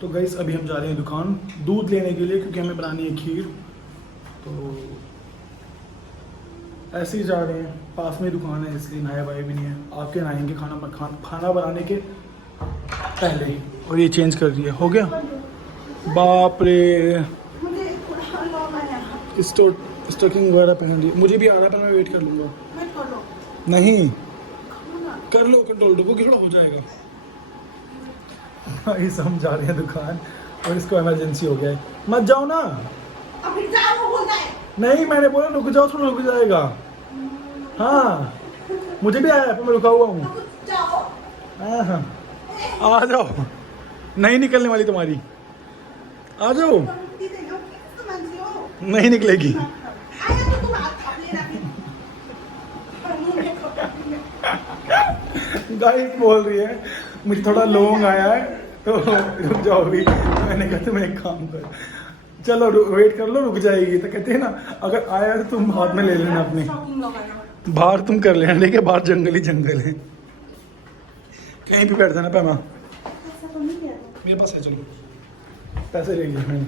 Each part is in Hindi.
तो गाइस अभी हम जा रहे हैं दुकान दूध लेने के लिए, क्योंकि हमें बनानी है खीर। तो ऐसे ही जा रहे हैं, पास में दुकान है इसलिए नहाया वाया भी नहीं है। आके नहाएंगे खाना बनाने के पहले ही। और ये चेंज कर दिया, हो गया। बाप रे, स्टॉकिंग वगैरह पहन ली। मुझे भी आ रहा है पर मैं वेट कर लूँगा। नहीं कर लो कंट्रोल, वो थोड़ा हो जाएगा। इस हम जा रहे हैं दुकान और इसको इमरजेंसी हो गया है। मत जाओ ना, अभी जाओ वो बोलता है। नहीं मैंने बोला रुक जाओ, थोड़ा रुक जाएगा। हाँ मुझे भी आया है पर मैं रुका हुआ हूँ। जाओ। हाँ आ जाओ, नहीं निकलने वाली तुम्हारी, आ जाओ। नहीं निकलेगी। गाइस बोल रही है मुझे थोड़ा लॉन्ग आया है तो रुक जाओ अभी। मैंने कहा तुम एक काम कर, चलो वेट कर लो, रुक जाएगी। तो कहते हैं ना अगर आया तो तुम हाथ में ले लेना अपने, बाहर तुम कर लेना। देखिए बाहर जंगल ही जंगल है, कहीं भी बैठ जाना। पैमा मेरे पास है, चलो पैसे ले लिए मैंने।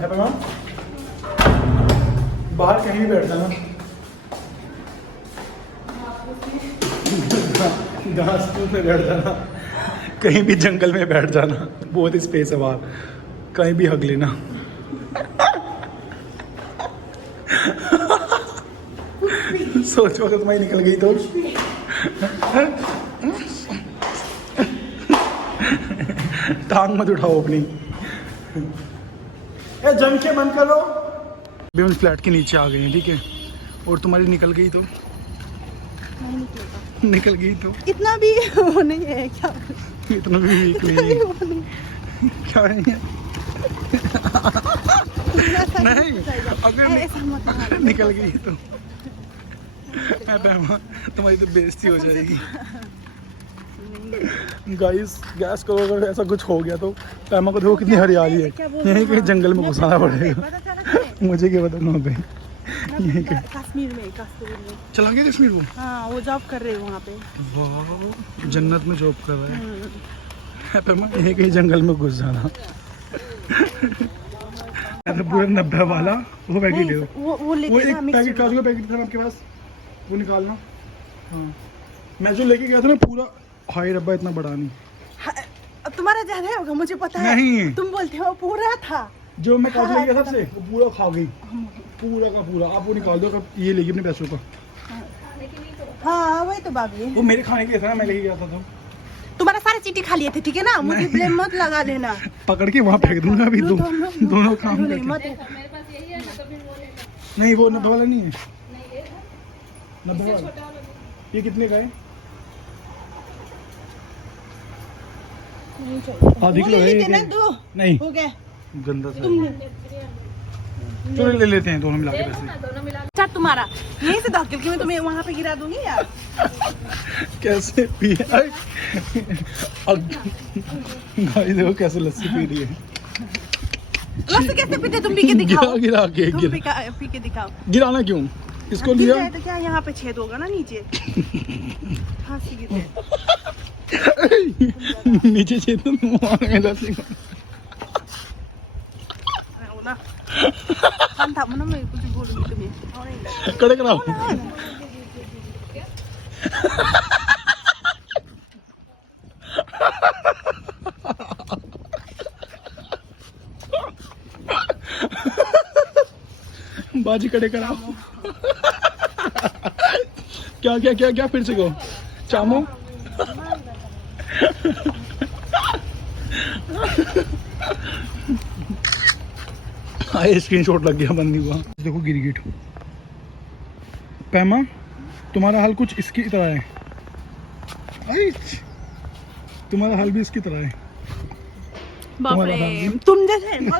है पैमा, बाहर कहीं भी बैठ जाना। घास फूस में बैठ जाना, कहीं भी जंगल में बैठ जाना, बहुत स्पेस है बाहर, कहीं भी हग लेना। सोचो अगर तुम्हारी निकल गई तो। टांग मत उठाओ अपनी। ए जम के बंद करो। अभी हम फ्लैट के नीचे आ गए हैं, ठीक है। और तुम्हारी निकल गई तो निकल गई तो इतना भी वो नहीं है क्या? इतना भी वीक नहीं है क्या? नहीं अगर निकल गई तो तुम्हारी तो बेइज्जती हो जाएगी। गाइस गैस को अगर ऐसा कुछ हो गया तो पैमा को देखो कितनी हरियाली है। यहीं कहीं जंगल में घुसाना पड़ेगा। मुझे क्या पता कहाँ पे, यहीं कहीं कश्मीर में। चला गया कश्मीर वो। हाँ वो जॉब कर रहे हैं वहाँ पे। वाह जन्नत में जॉब कर रहा है पैमा। यहीं कहीं जंगल में घुस जाना। पूरा 90 वाला वो पैकेट दे दो। वो एक पैकेट काजू का पैकेट था आपके पास, वो निकालना। हाँ मैं जो लेके गया था ना पूरा, हाय रब्बा इतना बड़ा नहीं। अब तुम्हारा ज्यादा होगा मुझे पता है। नहीं तुम बोलते हो पूरा था जो मैं काजू लेके गया सबसे, वो पूरा खा गई, पूरा का पूरा। आप वो निकाल दो, कब ये लेगी अपने पैसों का। हाँ वही तो भाभी, वो मेरे खाने के लिए था ना, मैं लेके गया था। तो तुम्हारा सारे चीटी खा लिए थे, ठीक है ना? मुझे ब्लेम मत लगा देना। पकड़ के वहाँ फेंक दूंगा अभी। दोनों काम करके। नहीं वो 90 वाला नहीं है, 90 वाला। ये कितने का है? आधी किलो है। नहीं हो गया गंदा सा, चलो ले लेते हैं दोनों मिला के पैसे। अच्छा तुम्हारा यहीं से धकेल के मैं तुम्हें वहाँ पे गिरा दूंगी यार। कैसे पी गाइस देखो कैसे लस्सी पी रही है। लस्सी कैसे पीते? तुम पी के दिखाओ। गिरा के तुम पी के दिखाओ। गिराना क्यों? इसको गिर लिया जाए तो क्या यहाँ पे छेद होगा ना नीचे। फांसी गिरे नीचे छेद तो लस्सी ना। कान था ना, मैं कुछ बोलूंगी तुम्हें। कड़े कराओ। बाजी कड़े कराओ। क्या क्या क्या क्या फिर से कहो। चामो आए स्क्रीनशॉट लग गया, बंद नहीं हुआ। देखो गिरगिट। पैमा तुम्हारा हाल कुछ इसकी तरह है। तुम्हारा हाल भी इसकी तरह है। बाप रे, तुम जैसे नहीं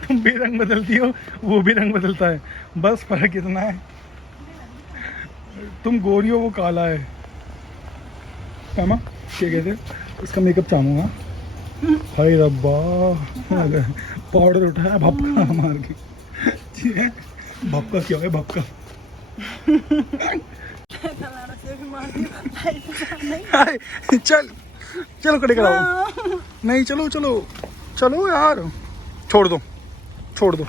तुम भी रंग बदलती हो, वो भी रंग बदलता है, बस फर्क इतना है तुम गोरी हो वो काला है। पैमा क्या कहते इसका मेकअप चाहूँगा। हाय रब्बा पाउडर उठाया भपका मार के। ठीक है भपका क्या है भपका। चल चलो खड़े कराओ। नहीं चलो चलो चलो यार, छोड़ दो छोड़ दो,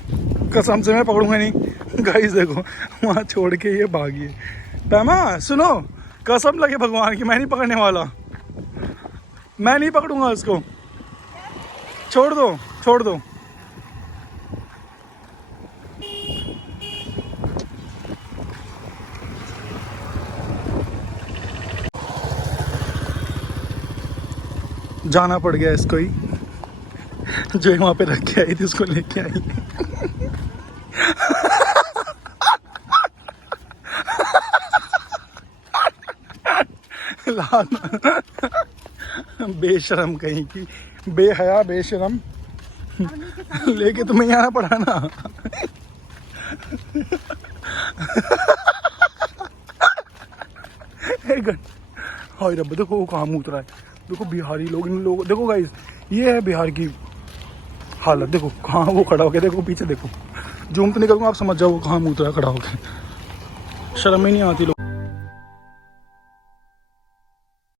कसम से मैं पकड़ूंगा नहीं। गाइस देखो वहाँ छोड़ के ये भागी है। पैमा सुनो, कसम लगे भगवान की मैं नहीं पकड़ने वाला, मैं नहीं पकड़ूंगा उसको, छोड़ दो छोड़ दो। जाना पड़ गया इसको ही, जो वहां पे रख के आई थी उसको लेके आई। बेशरम कहीं की, बेहया बेशरम, लेके तुम्हें यहाँ पड़ा ना। एक हाय रब्बा, देखो वो कहाँ मुँह उतरा है, देखो बिहारी लोग, इन लोग देखो गाइस, ये है बिहार की हालत। देखो कहाँ वो खड़ा हो गया, देखो पीछे देखो, जूम तो नहीं करूँगा आप समझ जाओ वो कहाँ मुँह उतरा खड़ा हो गया। शर्म ही नहीं आती लोग।